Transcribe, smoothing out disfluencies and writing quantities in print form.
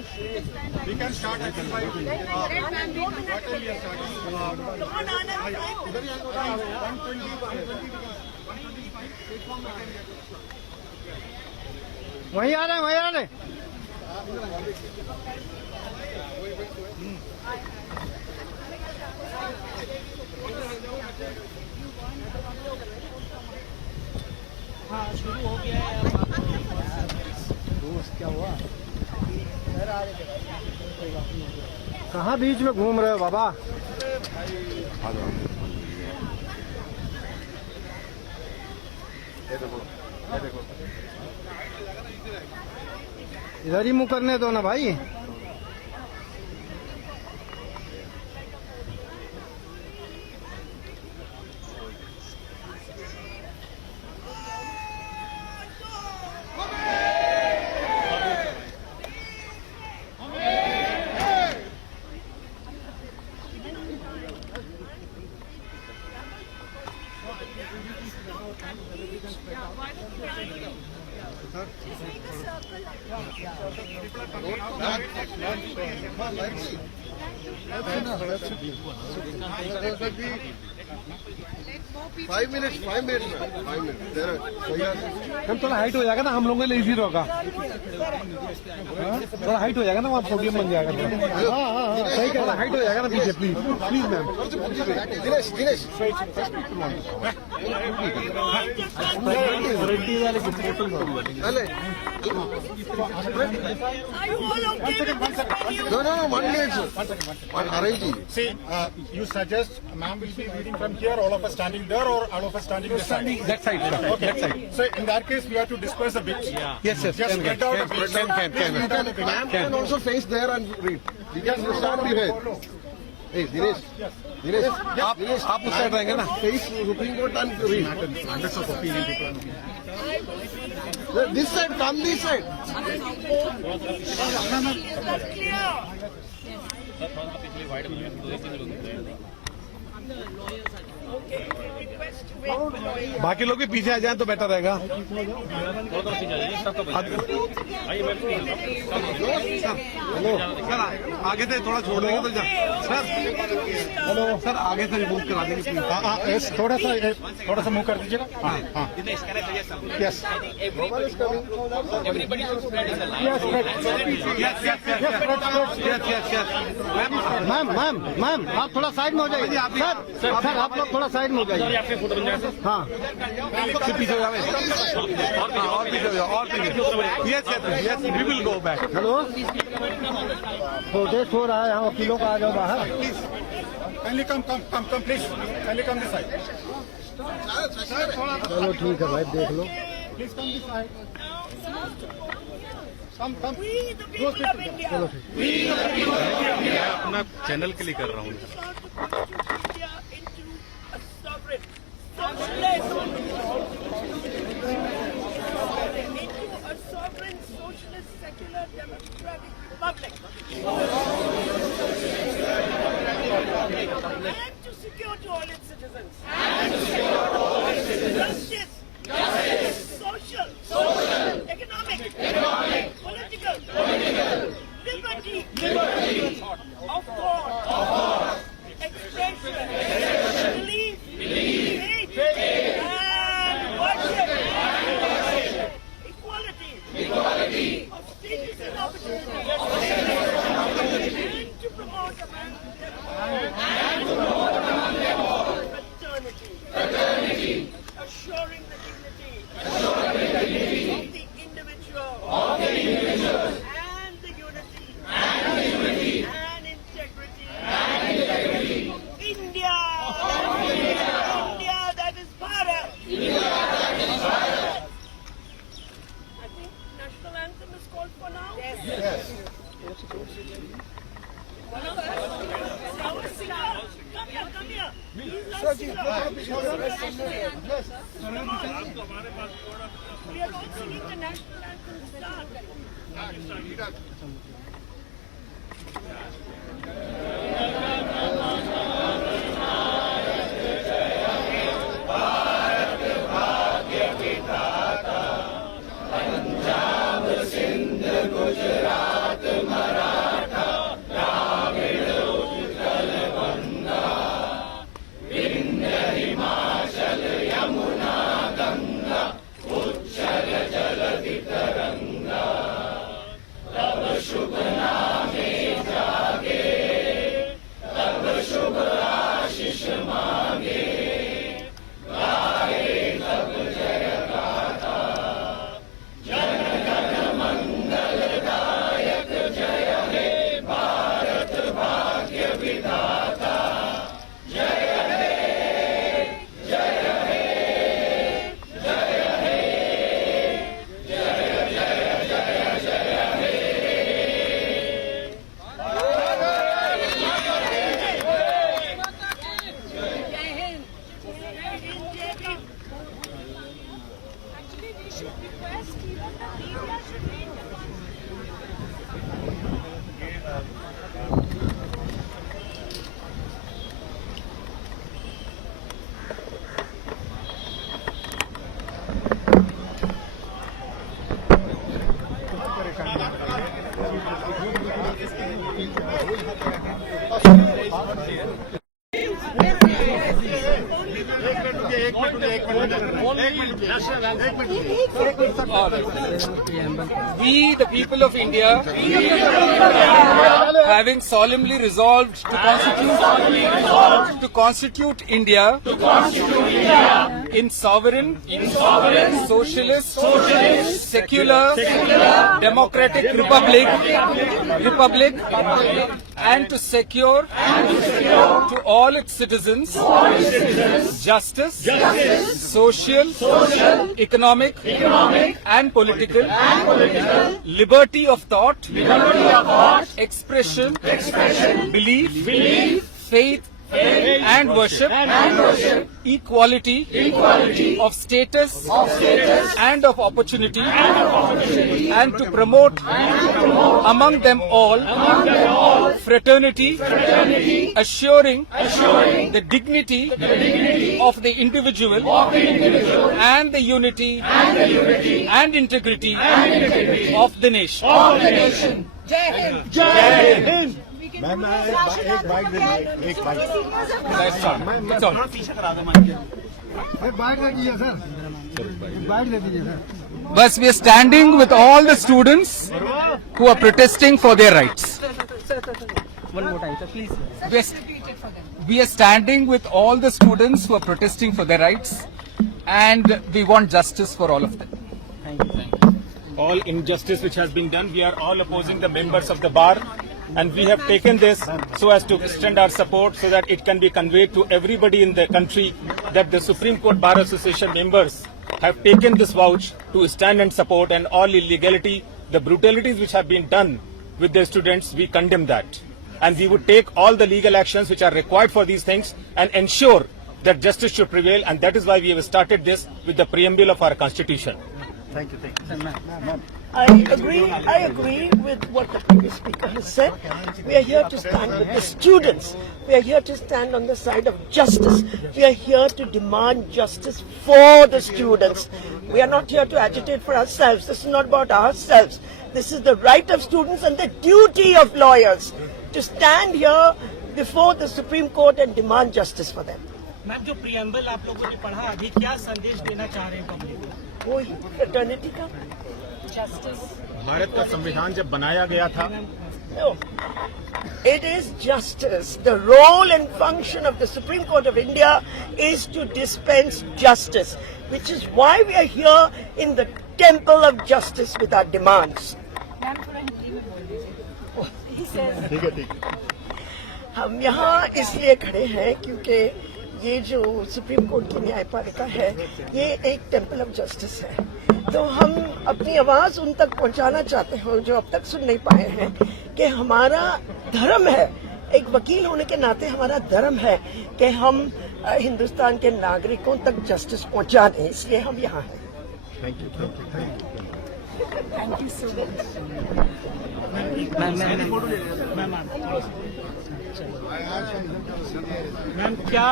We can start at 5. What time we are starting? 120. वहीं आ रहे हैं, वहीं आ रहे हैं। हाँ शुरू हो गया है। क्या हुआ? कहाँ बीच में घूम रहे हो बाबा? इधर ही मुंह करने दो ना भाई। Five minutes. हम थोड़ा हाइट हो जाएगा ना, हम लोगों के लिए इजी होगा। थोड़ा हाइट हो जाएगा ना, वहाँ पोडियम बन जाएगा। हाँ सही कह रहा, हाइट हो जाएगा ना पीछे। Please please ma'am. Dinesh No, 1 minute. Arrange. See, you suggest ma'am will be reading from here, all of us standing there, or all of us standing this side? That side, sir. Okay. That side. So in that case, we have to disperse a bit. Yes, Just can. spread out a bit. Ma'am can also face there and read. We can stand behind. Hey, Dinesh. आप उस side रहेंगे ना। Face Supreme Court and read. Hundreds of opinion people. This side, come this side. बाकी लोग भी पीछे आ जाएं तो बेटर रहेगा। हेलो सर, आगे से थोड़ा छोड़ देंगे तो सर। हेलो सर, आगे से रिमूव करा देंगे प्लीज। हाँ, थोड़ा सा मूव कर दीजिएगा। हाँ। Yes. मैम आप थोड़ा साइड में हो जाइए। सर आप लोग थोड़ा साइड में हो जाइए। हाँ पीछे हो जाओ, और पीछे हो जाओ, और पीछे। Yes we will go back. Hello protest हो रहा है यहाँ, वकीलों का आ जाओ बाहर। Kindly come, please. Kindly come this side. चलो ठीक है भाई, देख लो। Please come this side. Come. We the people of India. चलो ठीक। मैं अपना चैनल के लिए कर रहा हूँ। India into a sovereign, socialist, secular, democratic republic. And to secure to all its citizens. Justice. Social. Economic. Political. Liberty. Of thought. Expression. Belief. Faith. And worship. Equality. Of status and opportunity. And to promote among them all. Fraternity. Assuring the dignity of the individual and the unity and integrity India, that is Bharat. I think national anthem is called for now. Yes. Our singer, come here. He's our singer. We are all singing the national anthem. Start. Gujarat, Marathwada. We, the people of India, having solemnly resolved to constitute India in sovereign, socialist, secular, democratic republic, and to secure to all its citizens justice, social, economic, and political, liberty of thought, expression, belief, faith, and worship, equality of status and of opportunity, and to promote among them all fraternity, assuring the dignity of the individual and the unity and integrity of the nation. Ma'am एक bite दे दीजिए, एक bite. That's all. That's all. एक bite दे दीजिए sir, एक bite दे दीजिए sir. But we are standing with all the students who are protesting for their rights. One more time, sir, please. We are standing with all the students who are protesting for their rights, and we want justice for all of them. Thank you. All injustice which has been done, we are all opposing the members of the bar, and we have taken this so as to extend our support so that it can be conveyed to everybody in the country that the Supreme Court Bar Association members have taken this vouch to stand and support, and all illegality, the brutalities which have been done with the students, we condemn that. And we would take all the legal actions which are required for these things and ensure that justice should prevail, and that is why we have started this with the preamble of our constitution. Thank you, thank you। I agree with what the previous speaker has said. We are here to stand with the students. We are here to stand on the side of justice. We are here to demand justice for the students. We are not here to agitate for ourselves. This is not about ourselves. This is the right of students and the duty of lawyers to stand here before the Supreme Court and demand justice for them. Ma'am जो preamble आप लोगों ने पढ़ा अभी क्या संदेश देना चाह रहे हैं पब्लिक को? वही फ्रेटर्निटी का भारत का संविधान जब बनाया गया था, no. It is justice. The role and function of the Supreme Court of India is to dispense justice, which is why we are here in the temple of justice with our demands. ठीक है, ठीक है। हम यहाँ इसलिए खड़े हैं क्योंकि ये जो सुप्रीम कोर्ट की न्यायपालिका है, ये एक टेम्पल ऑफ जस्टिस है। तो हम अपनी आवाज उन तक पहुंचाना चाहते हैं जो अब तक सुन नहीं पाए हैं कि हमारा धर्म है, एक वकील होने के नाते हमारा धर्म है कि हम हिंदुस्तान के नागरिकों तक जस्टिस पहुंचा दें, इसलिए हम यहाँ हैं। Thank you, thank you, thank you. Thank you so much. Ma'am क्या